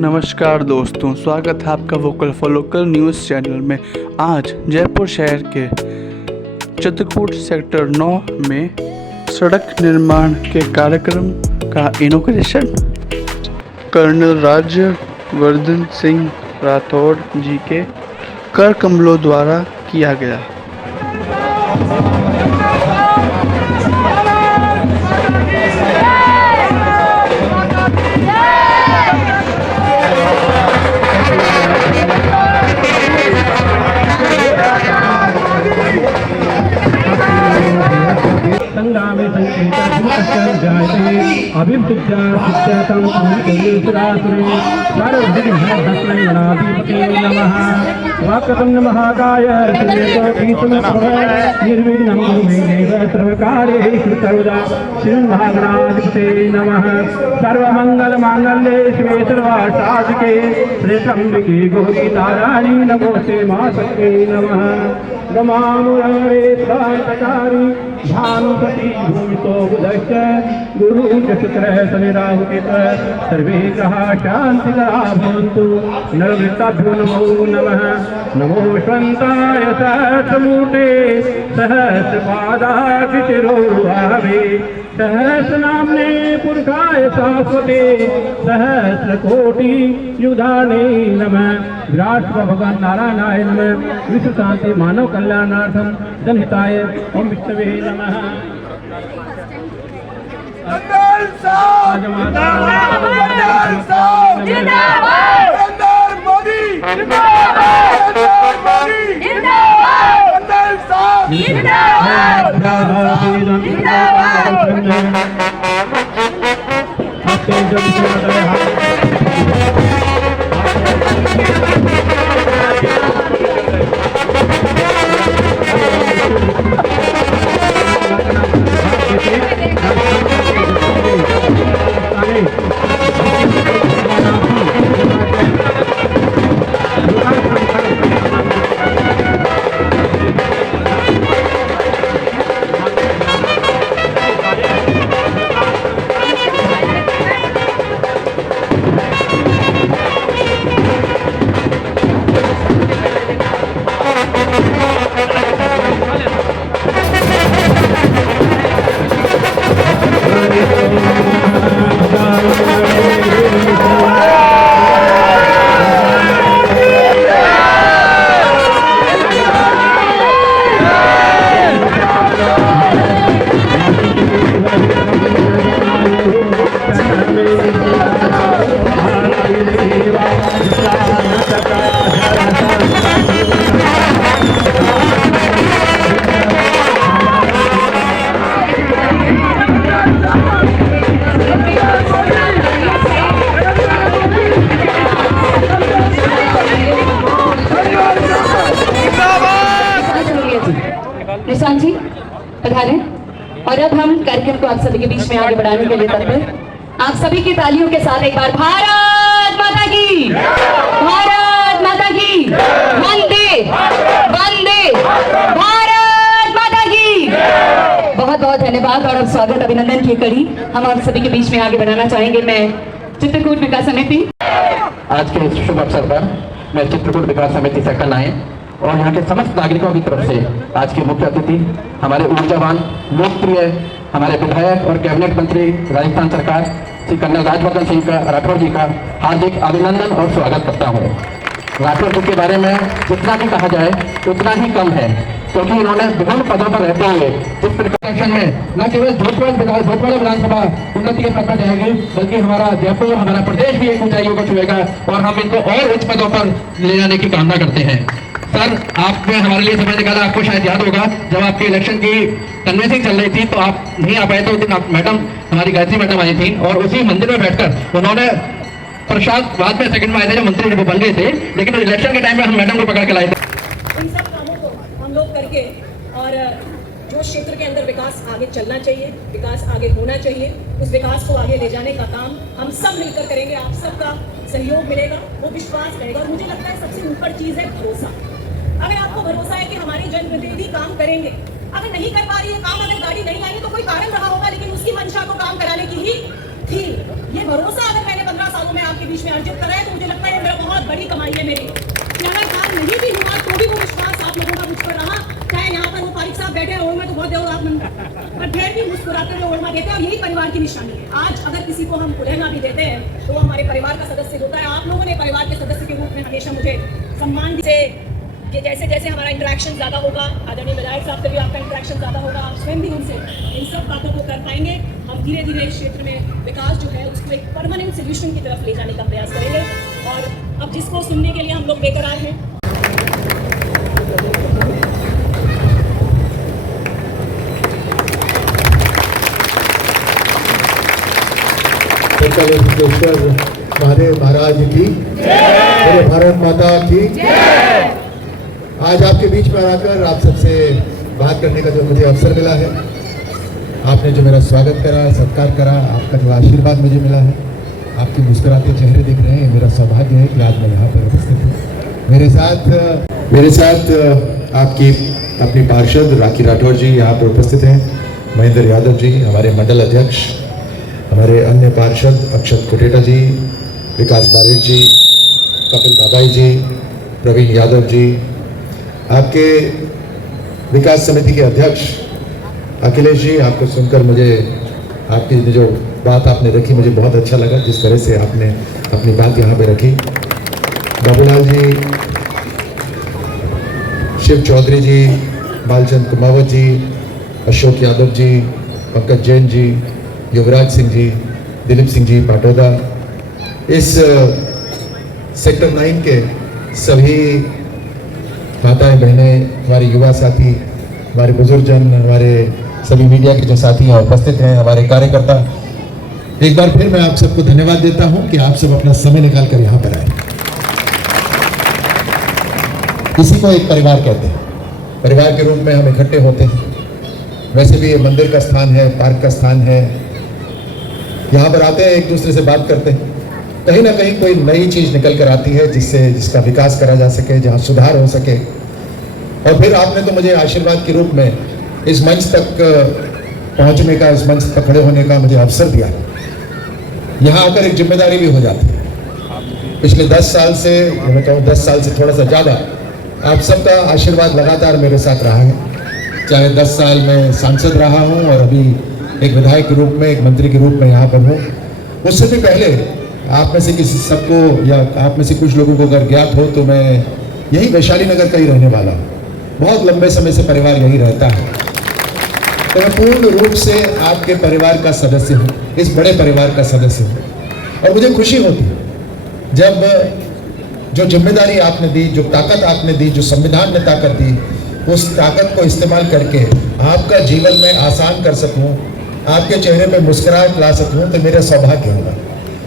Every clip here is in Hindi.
नमस्कार दोस्तों, स्वागत है आपका vocal for local news channel में। आज जयपुर शहर के चित्रकूट सेक्टर 9 में सड़क निर्माण के कार्यक्रम का इनॉग्रेशन कर्नल राज्यवर्धन सिंह राठौड़ जी के कर कमलों द्वारा किया गया। महाकाय निर्विघ्नं सर्वकार्येषु सर्वदा श्रीमहागणाधिपते नमः। सर्वमंगलमांगल्ये शिवे सर्वार्थसाधिके त्र्यंबके गौरी नारायणी नमोस्ते मातस्मै नमः। नमामुरारे शांतकारी भानुपति भूमितो बुधश्च गुरु च शुक्रः शनिराहुकेत सर्वे ग्रहा शान्तिकरा भवन्तु। नववृत्ताभ्यो नमो नमः। नमो स्वन्ताय सहस्रमूर्ते सहस्रपादाकृतिरोभावे सहस्रनाम्ने पुरुषाय शाश्वते सहस्रकोटि युधाने नमः। विराट भगवान नारायणाय नमः। विश्व शांति मानव कल्याणार्थम जनहिताय ओम विष्णवे नमः। निशांत जी पधारें। और अब हम कार्यक्रम को आप सभी के बीच में आगे बढ़ाने के लिए तत्पर। आप सभी की तालियों के साथ एक बार भारत माता की, भारत माता की, वंदे वंदे भारत माता की। बहुत बहुत धन्यवाद। और अब स्वागत अभिनंदन की कड़ी हम आप सभी के बीच में आगे बढ़ाना चाहेंगे। मैं चित्रकूट विकास समिति, आज के शुभ अवसर पर मैं चित्रकूट विकास समिति सेक्टर 9 और यहाँ के समस्त नागरिकों की तरफ से आज के मुख्य अतिथि हमारे ऊर्जावान लोकप्रिय हमारे विधायक और कैबिनेट मंत्री राजस्थान सरकार श्री कर्नल राज्यवर्धन सिंह राठौड़ जी का हार्दिक अभिनंदन और स्वागत करता हूँ। राठौड़ जी के बारे में जितना भी कहा जाए उतना ही कम है, क्योंकि इन्होंने विभिन्न पदों पर रहते हुए जिस प्रकार में न केवल भोजपुर विधानसभा उन्नति के पद पर जाएगी, बल्कि हमारा जयपुर, हमारा प्रदेश भी एक ऊंचाइयों को छुएगा और हम इनको और उच्च पदों पर ले जाने की कामना करते हैं। सर, आपने हमारे लिए समय निकाला। आपको शायद याद होगा जब आपके इलेक्शन की कन्वेंसिंग चल रही थी तो आप नहीं आ पाए थे। उस दिन आप मैडम, हमारी गायत्री मैडम आई थी और उसी मंदिर में बैठकर उन्होंने प्रसाद, बाद में सेकंड में आए थे जब मंत्री वो बन गए थे, लेकिन इलेक्शन के टाइम में हम मैडम को पकड़ के लाए थे। इन सब कामों को हम लोग करके और जो क्षेत्र के अंदर विकास आगे चलना चाहिए, विकास आगे होना चाहिए, उस विकास को आगे ले जाने का काम हम सब मिलकर करेंगे। आप सबका सहयोग मिलेगा, वो विश्वास रहेगा। और मुझे लगता है सबसे ऊपर चीज है भरोसा। अगर आपको भरोसा है कि हमारी जनप्रतिनिधि काम करेंगे, अगर नहीं कर पा रही है काम, अगर गाड़ी नहीं आई तो कोई कारण रहा होगा, लेकिन उसकी मंशा को काम कराने की ही थी। ये भरोसा अगर मैंने 15 सालों में आपके बीच में अर्जित कर रहे हैं, तो मुझे लगता है ये मेरा बहुत बड़ी कमाई है मेरी कि अगर काम नहीं भी हुआ तो भी वो विश्वास आप लोगों का मुझ पर रहा। चाहे यहाँ पर वो फारिक साहब बैठे हैं, ओरमा तो बहुत देर आप पर फिर भी मुस्कुराते हुए ओरमा देते हैं, और यही परिवार की निशानी है। आज अगर किसी को हम उलहना भी देते हैं तो वो हमारे परिवार का सदस्य होता है। आप लोगों ने परिवार के सदस्य के रूप में हमेशा मुझे सम्मान से कि जैसे जैसे हमारा इंटरेक्शन ज़्यादा होगा, आदरणीय विधायक साहब से भी आपका इंटरेक्शन ज़्यादा होगा, आप स्वयं भी उनसे इन सब बातों को कर पाएंगे। हम धीरे धीरे इस क्षेत्र में विकास जो है उसको एक परमानेंट सोल्यूशन की तरफ ले जाने का प्रयास करेंगे। और अब जिसको सुनने के लिए हम लोग बेकरार हैं, महादेव महाराज की, मेरे भारत माता की। आज आपके बीच में आकर आप सबसे बात करने का जो मुझे अवसर मिला है, आपने जो मेरा स्वागत करा, सत्कार करा, आपका जो आशीर्वाद मुझे मिला है, आपके मुस्कुराते चेहरे दिख रहे हैं, मेरा सौभाग्य है कि आज मैं यहाँ पर उपस्थित हूँ। मेरे साथ आपकी अपनी पार्षद राखी राठौर जी यहाँ पर उपस्थित हैं, महेंद्र यादव जी हमारे मंडल अध्यक्ष, हमारे अन्य पार्षद अक्षत कुटेटा जी, विकास बारेट जी, कपिल दादाई जी, प्रवीण यादव जी, आपके विकास समिति के अध्यक्ष अखिलेश जी। आपको सुनकर मुझे आपकी जो बात आपने रखी मुझे बहुत अच्छा लगा, जिस तरह से आपने अपनी बात यहाँ पे रखी। बाबूलाल जी, शिव चौधरी जी, बालचंद कुमावत जी, अशोक यादव जी, पंकज जैन जी, युवराज सिंह जी, दिलीप सिंह जी पाटोदा, इस सेक्टर 9 के सभी माताएं बहनें, हमारे युवा साथी, हमारे बुजुर्गजन, हमारे सभी मीडिया के जो साथी यहाँ उपस्थित हैं, हमारे कार्यकर्ता, एक बार फिर मैं आप सबको धन्यवाद देता हूं कि आप सब अपना समय निकाल कर यहाँ पर आए। इसी को एक परिवार कहते हैं, परिवार के रूप में हम इकट्ठे होते हैं। वैसे भी ये मंदिर का स्थान है, पार्क का स्थान है, यहाँ पर आते हैं, एक दूसरे से बात करते हैं, कहीं ना कहीं कोई नई चीज़ निकल कर आती है जिसका विकास करा जा सके, जहाँ सुधार हो सके। और फिर आपने तो मुझे आशीर्वाद के रूप में इस मंच तक पहुँचने का, इस मंच तक खड़े होने का मुझे अवसर दिया। यहाँ आकर एक जिम्मेदारी भी हो जाती है। पिछले 10 साल से, मैं कहूँ 10 साल से थोड़ा सा ज़्यादा, आप सबका आशीर्वाद लगातार मेरे साथ रहा है। चाहे 10 साल में सांसद रहा हूँ और अभी एक विधायक के रूप में, एक मंत्री के रूप में यहाँ पर हूँ। उससे भी पहले आप में से किसी सबको या आप में से कुछ लोगों को अगर ज्ञात हो तो मैं यही वैशाली नगर का ही रहने वाला हूँ। बहुत लंबे समय से परिवार यही रहता है, तो मैं पूर्ण रूप से आपके परिवार का सदस्य हूँ, इस बड़े परिवार का सदस्य हूँ। और मुझे खुशी होती है जब जो जिम्मेदारी आपने दी, जो ताकत आपने दी, जो संविधान ने ताकत दी, उस ताकत को इस्तेमाल करके आपका जीवन में आसान कर सकूं, आपके चेहरे पे मुस्कुराहट ला सकूं, तो मेरा सौभाग्य होगा।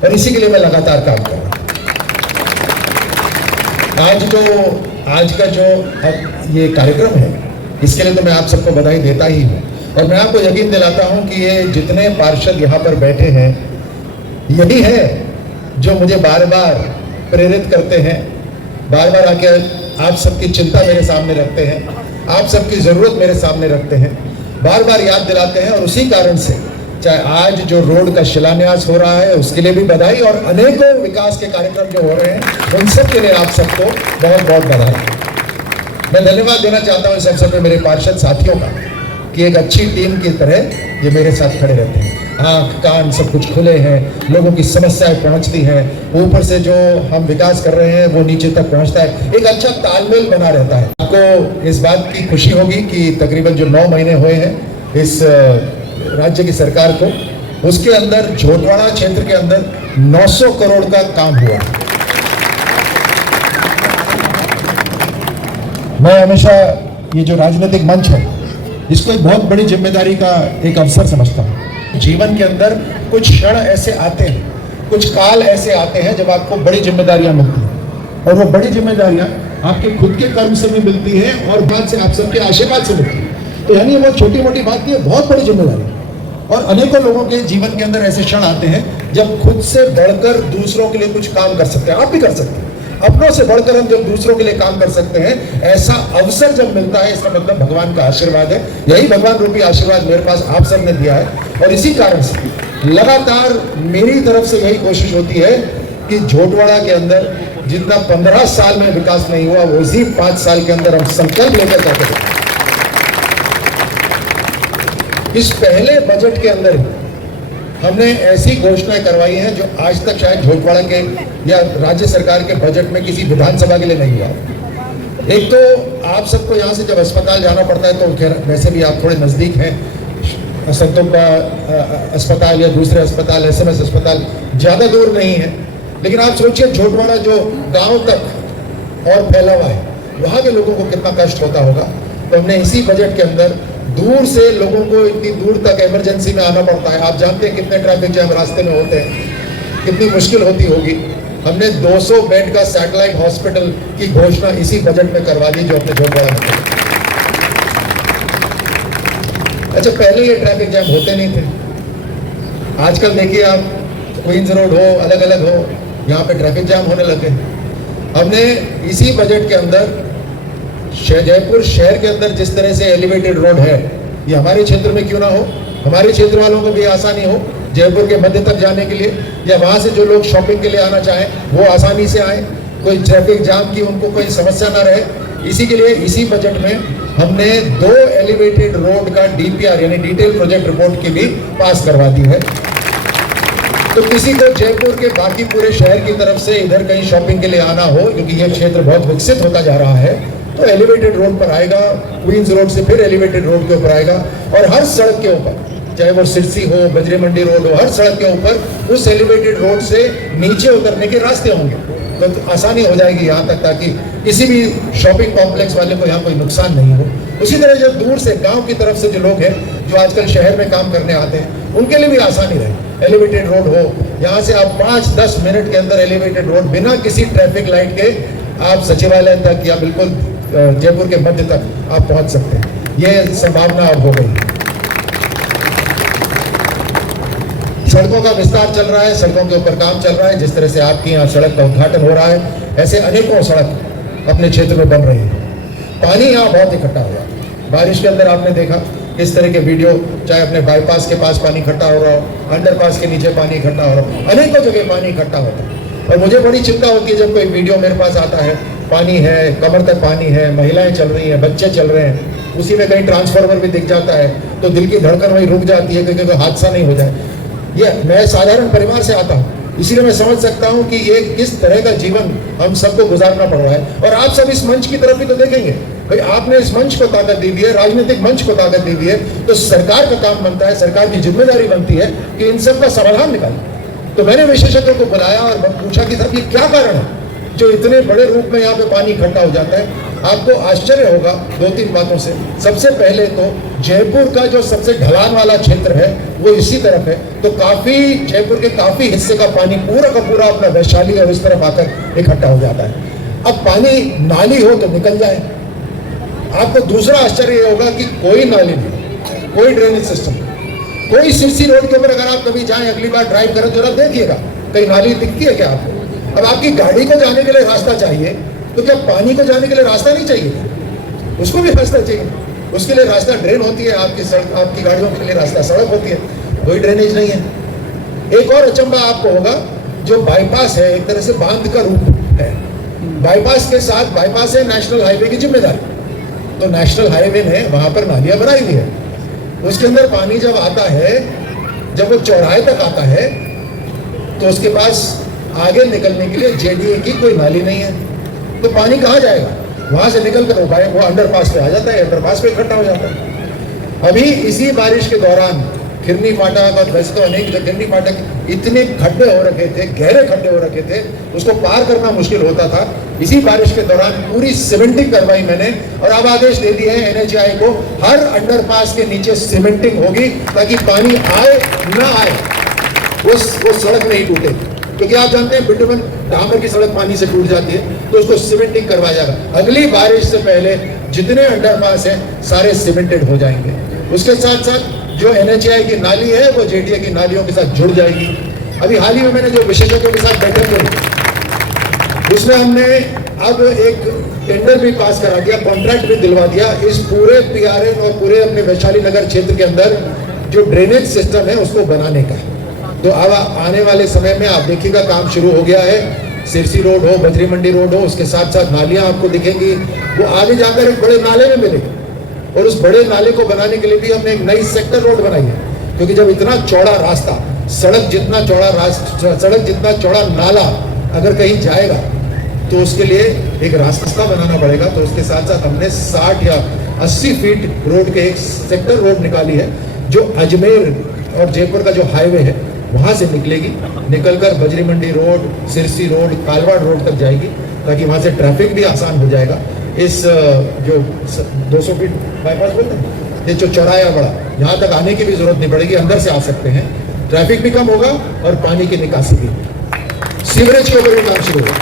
और इसी के लिए मैं लगातार काम कर रहा हूँ। आज का जो अब ये कार्यक्रम है, इसके लिए तो मैं आप सबको बधाई देता ही हूँ। और मैं आपको यकीन दिलाता हूँ कि ये जितने पार्षद यहाँ पर बैठे हैं, यही है जो मुझे बार बार प्रेरित करते हैं, बार बार आके आप सबकी चिंता मेरे सामने रखते हैं, आप सबकी ज़रूरत मेरे सामने रखते हैं, बार बार याद दिलाते हैं। और उसी कारण से चाहे आज जो रोड का शिलान्यास हो रहा है उसके लिए भी बधाई, और अनेकों विकास के कार्यक्रम जो हो रहे हैं उन सब के लिए आप सबको बहुत बहुत बधाई। मैं धन्यवाद देना चाहता हूँ इस अवसर पर मेरे पार्षद साथियों का कि एक अच्छी टीम की तरह ये मेरे साथ खड़े रहते हैं। आँख कान सब कुछ खुले हैं, लोगों की समस्याएं पहुंचती हैं, ऊपर से जो हम विकास कर रहे हैं वो नीचे तक पहुंचता है, एक अच्छा तालमेल बना रहता है। आपको इस बात की खुशी होगी कि तकरीबन जो 9 महीने हुए हैं इस राज्य की सरकार को, उसके अंदर झोटवाड़ा क्षेत्र के अंदर 900 करोड़ का काम हुआ। मैं हमेशा ये जो राजनीतिक मंच है इसको एक बहुत बड़ी जिम्मेदारी का एक अवसर समझता हूँ। जीवन के अंदर कुछ क्षण ऐसे आते हैं, कुछ काल ऐसे आते हैं जब आपको बड़ी जिम्मेदारियां मिलती हैं, और वो बड़ी जिम्मेदारियां आपके खुद के कर्म से भी मिलती हैं और बात से आप सबके आशीर्वाद से मिलती है। तो यानी वो छोटी मोटी बात नहीं है, बहुत बड़ी जिम्मेदारी। और अनेकों लोगों के जीवन के अंदर ऐसे क्षण आते हैं जब खुद से बढ़कर दूसरों के लिए कुछ काम कर सकते हैं। आप भी कर सकते हैं, अपनों से बढ़कर हम जब दूसरों के लिए काम कर सकते हैं, ऐसा अवसर जब मिलता है, इसका मतलब भगवान का आशीर्वाद है। यही भगवान रूपी आशीर्वाद मेरे पास आप सब ने दिया है। और इसी कारण से लगातार मेरी तरफ से यही कोशिश होती है कि झोटवाड़ा के अंदर जितना 15 साल में विकास नहीं हुआ वो इसी 5 साल के अंदर हम संकल्प लेकर जाते हैं। इस पहले बजट के अंदर हमने ऐसी घोषणाएं करवाई हैं जो आज तक शायद झोटवाड़ा के या राज्य सरकार के बजट में किसी विधानसभा के लिए नहीं हुआ। एक तो आप सबको यहाँ से जब अस्पताल जाना पड़ता है तो वैसे भी आप थोड़े नज़दीक हैं, संतों का अस्पताल या दूसरे अस्पताल, SMS अस्पताल ज़्यादा दूर नहीं है, लेकिन आप सोचिए झोटवाड़ा जो गांव तक और फैला हुआ है वहाँ के लोगों को कितना कष्ट होता होगा। तो हमने इसी बजट के अंदर दूर से लोगों को इतनी दूर तक इमरजेंसी में आना पड़ता है, आप जानते हैं कितने ट्रैफिक जैम रास्ते में होते हैं, कितनी मुश्किल होती होगी। हमने 200 बेड का सैटेलाइट हॉस्पिटल की घोषणा इसी बजट में करवा दी जो अपने झोटवाड़ा में। अच्छा, पहले ये ट्रैफिक जैम होते नहीं थे, आजकल देखिए आप क्वींस रोड हो, अलग अलग हो, यहाँ पे ट्रैफिक जाम होने लगे। हमने इसी बजट के अंदर जयपुर शहर के अंदर जिस तरह से एलिवेटेड रोड है, ये हमारे क्षेत्र में क्यों ना हो, हमारे क्षेत्र वालों को भी आसानी हो जयपुर के मध्य तक जाने के लिए, या वहाँ से जो लोग शॉपिंग के लिए आना चाहें वो आसानी से आए, कोई ट्रैफिक जाम की उनको कोई समस्या ना रहे। इसी के लिए इसी बजट में हमने 2 एलिवेटेड रोड का DPR यानी डिटेल प्रोजेक्ट रिपोर्ट की भी पास करवा दी है। तो किसी को जयपुर के बाकी पूरे शहर की तरफ से इधर कहीं शॉपिंग के लिए आना हो, क्योंकि ये क्षेत्र बहुत विकसित होता जा रहा है, तो एलिवेटेड रोड पर आएगा, क्वींस रोड से फिर एलिवेटेड रोड के ऊपर आएगा, और हर सड़क के ऊपर, चाहे वो सिरसी हो, बजरी मंडी रोड हो, हर सड़क के ऊपर उस एलिवेटेड रोड से नीचे उतरने के रास्ते होंगे। तो आसानी हो जाएगी यहाँ तक, ताकि किसी भी शॉपिंग कॉम्प्लेक्स वाले को यहाँ कोई नुकसान नहीं हो। उसी तरह जो दूर से गांव की तरफ से जो लोग हैं जो आजकल शहर में काम करने आते हैं, उनके लिए भी आसानी रहे। एलिवेटेड रोड हो, यहाँ से आप 5-10 मिनट के अंदर एलिवेटेड रोड बिना किसी ट्रैफिक लाइट के आप सचिवालय तक या बिल्कुल जयपुर के मध्य तक आप पहुंच सकते हैं। ये संभावना अब हो गई। सड़कों का विस्तार चल रहा है, सड़कों के ऊपर काम चल रहा है। जिस तरह से आपके यहाँ सड़क का उद्घाटन हो रहा है, ऐसे अनेकों सड़क अपने क्षेत्र में बन रही है। पानी यहाँ बहुत इकट्ठा हुआ, बारिश के अंदर आपने देखा किस तरह के वीडियो, चाहे अपने बाईपास के पास पानी इकट्ठा हो रहा हो, अंडरपास के नीचे पानी इकट्ठा हो रहा हो, अनेकों जगह पानी इकट्ठा होता है। और मुझे बड़ी चिंता होती है जब कोई वीडियो मेरे पास आता है, पानी है, कमर तक पानी है, महिलाएं चल रही हैं, बच्चे चल रहे हैं, उसी में कहीं ट्रांसफार्मर भी दिख जाता है तो दिल की धड़कन वहीं रुक जाती है क्योंकि कोई हादसा नहीं हो जाए। ये मैं साधारण परिवार से आता हूँ, इसीलिए मैं समझ सकता हूँ कि ये किस तरह का जीवन हम सबको गुजारना पड़ रहा है। और आप सब इस मंच की तरफ भी तो देखेंगे, भाई आपने इस मंच को ताकत दी हुई है, राजनीतिक मंच को ताकत दी हुई है, तो सरकार का काम बनता है, सरकार की जिम्मेदारी बनती है कि इन सब का समाधान निकाले। तो मैंने विशेषज्ञों को बुलाया और पूछा कि साहब ये क्या कारण है जो इतने बड़े रूप में यहाँ पे पानी इकट्ठा हो जाता है। आपको आश्चर्य होगा 2-3 बातों से। सबसे पहले तो जयपुर का जो सबसे ढलान वाला क्षेत्र है वो इसी तरफ है, तो काफी जयपुर के काफी हिस्से का पानी पूरा का पूरा अपना वैशाली और इस तरफ आकर इकट्ठा हो जाता है। अब पानी नाली हो तो निकल जाए। आपको दूसरा आश्चर्य ये होगा कि कोई नाली नहीं, कोई ड्रेनेज सिस्टम, कोई सिरसी रोड के ऊपर अगर आप कभी जाएं, अगली बार ड्राइव करें तो आप देखिएगा कहीं नाली दिखती है क्या आपको? अब आपकी गाड़ी को जाने के लिए रास्ता चाहिए, तो क्या पानी को जाने के लिए रास्ता नहीं चाहिए? उसको भी रास्ता चाहिए, उसके लिए रास्ता ड्रेन होती है, आपकी सड़क, आपकी गाड़ियों के लिए रास्ता सड़क होती है, कोई ड्रेनेज नहीं है। एक और अचंबा आपको होगा, जो बाईपास है एक तरह से बांध का रूप है। बाईपास के साथ, बाईपास है नेशनल हाईवे की जिम्मेदारी, तो नेशनल हाईवे ने वहां पर नालियां बनाई हुई है। उसके अंदर पानी जब आता है, जब वो चौराहे तक आता है, तो उसके पास आगे निकलने के लिए JDA की कोई नाली नहीं है, तो पानी कहाँ जाएगा? वहां से निकल कर वो अंडरपास पे आ जाता है, अंडरपास पे इकट्ठा हो जाता है। अभी इसी बारिश के दौरान खिरनी फाटक और वैसे तो अनेक खिरनी फाटक इतने खड्डे हो रखे थे, गहरे खड्डे हो रखे थे, उसको पार करना मुश्किल होता था। इसी बारिश के दौरान पूरी सीमेंटिंग करवाई मैंने, और अब आदेश दे दिए हैं NHAI को, हर अंडरपास के नीचे सीमेंटिंग होगी ताकि पानी आए ना आए वो सड़क नहीं टूटे। क्योंकि आप जानते हैं बिटुमन डामर की सड़क पानी से टूट जाती है, तो उसको सीमेंटिंग करवाया जाएगा। अगली बारिश से पहले जितने अंडरपास हैं सारे सीमेंटेड हो जाएंगे। उसके साथ साथ जो NHAI की नाली है वो JDA की नालियों के साथ जुड़ जाएगी। अभी हाल ही में मैंने जो विशेषज्ञों के साथ बैठक की, उसमें हमने अब एक टेंडर भी पास करा दिया, कॉन्ट्रैक्ट भी दिलवा दिया इस पूरे PRN और पूरे अपने वैशाली नगर क्षेत्र के अंदर जो ड्रेनेज सिस्टम है उसको बनाने का। तो अब आने वाले समय में आप देखिएगा काम शुरू हो गया है। सिरसी रोड हो, बजरी मंडी रोड हो, उसके साथ साथ नालियां आपको दिखेंगी, वो आगे जाकर एक बड़े नाले में मिलेगी। और उस बड़े नाले को बनाने के लिए भी हमने एक नई सेक्टर रोड बनाई है, क्योंकि जब इतना चौड़ा रास्ता, सड़क जितना चौड़ा नाला अगर कहीं जाएगा तो उसके लिए एक रास्ता बनाना पड़ेगा। तो उसके साथ साथ हमने 60 या 80 फीट रोड के एक सेक्टर रोड निकाली है, जो अजमेर और जयपुर का जो हाईवे है वहां से निकलकर Bajri Mandi road, Sirsi road, Kalwar road तक जाएगी, ताकि वहां से ट्रैफिक भी आसान हो जाएगा। इस जो 200 फीट बाईपास बोलते हैं, ये जो चौराहा बड़ा, यहाँ तक आने की भी जरूरत नहीं पड़ेगी, अंदर से आ सकते हैं, ट्रैफिक भी कम होगा और पानी की निकासी भी। सीवरेज के ऊपर भी काम शुरू होगा,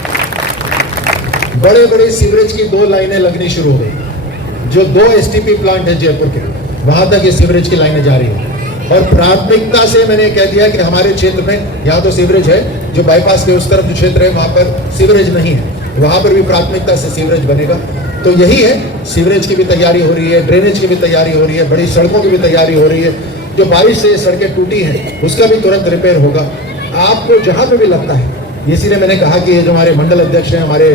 बड़े बड़े सीवरेज की 2 लाइनें लगनी शुरू हो गई। जो 2 STP प्लांट है जयपुर के, वहां तक ये सीवरेज की लाइनें जा रही है। और प्राथमिकता से मैंने कह दिया कि हमारे क्षेत्र में यहाँ तो सीवरेज है, जो बाईपास के उस तरफ जो क्षेत्र है वहां पर सीवरेज नहीं है, वहां पर भी प्राथमिकता से सीवरेज बनेगा। तो यही है, सीवरेज की भी तैयारी हो रही है, ड्रेनेज की भी तैयारी हो रही है, बड़ी सड़कों की भी तैयारी हो रही है। जो बारिश से सड़कें टूटी हैं उसका भी तुरंत रिपेयर होगा। आपको जहां पे भी लगता है, इसीलिए मैंने कहा कि ये जो हमारे मंडल अध्यक्ष हैं, हमारे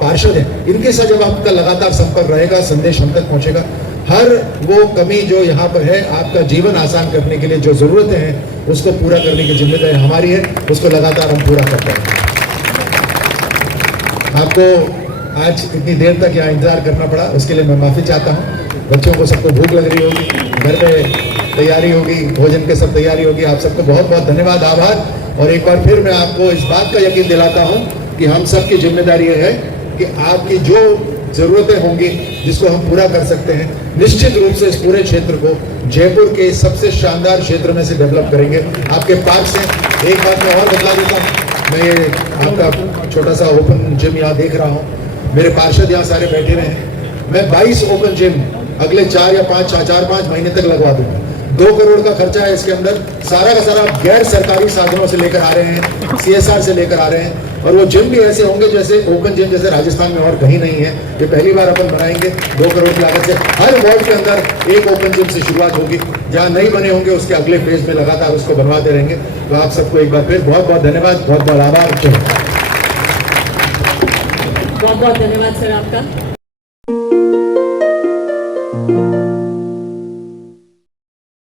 पार्षद हैं, इनके साथ जब आपका लगातार संपर्क रहेगा, संदेश हम तक पहुंचेगा। हर वो कमी जो यहाँ पर है, आपका जीवन आसान करने के लिए जो जरूरतें हैं उसको पूरा करने की जिम्मेदारी हमारी है, उसको लगातार हम पूरा करते हैं। आपको आज इतनी देर तक यहाँ इंतजार करना पड़ा, उसके लिए मैं माफी चाहता हूँ। बच्चों को सबको भूख लग रही होगी, घर में तैयारी होगी, भोजन के सब तैयारी होगी। आप सबको बहुत बहुत धन्यवाद, आभार। और एक बार फिर मैं आपको इस बात का यकीन दिलाता हूँ कि हम सबकी जिम्मेदारी है कि आपकी जो जरूरतें होंगी जिसको हम पूरा कर सकते हैं, निश्चित रूप से इस पूरे क्षेत्र को जयपुर के सबसे शानदार क्षेत्र में से डेवलप करेंगे। आपके पार्क से एक बात मैं और बता देता हूँ, मैं ये आपका छोटा सा ओपन जिम यहाँ देख रहा हूँ, मेरे पार्षद यहाँ सारे बैठे हुए हैं। मैं 22 ओपन जिम अगले 4-5 महीने तक लगवा दूंगा। 2 करोड़ का खर्चा है इसके अंदर, सारा का सारा गैर सरकारी साधनों से लेकर आ रहे हैं, CSR से लेकर आ रहे हैं। और वो जिम भी ऐसे होंगे जैसे ओपन जिम जैसे राजस्थान में और कहीं नहीं है। ये पहली बार अपन बनाएंगे 2 करोड़ की लागत से। हर वार्ड के अंदर एक ओपन जिम से शुरुआत होगी, जहाँ नहीं बने होंगे उसके अगले फेज में लगातार उसको बनवाते रहेंगे। तो आप सबको एक बार फिर बहुत बहुत धन्यवाद, बहुत बहुत आभार। बहुत बहुत धन्यवाद सर आपका।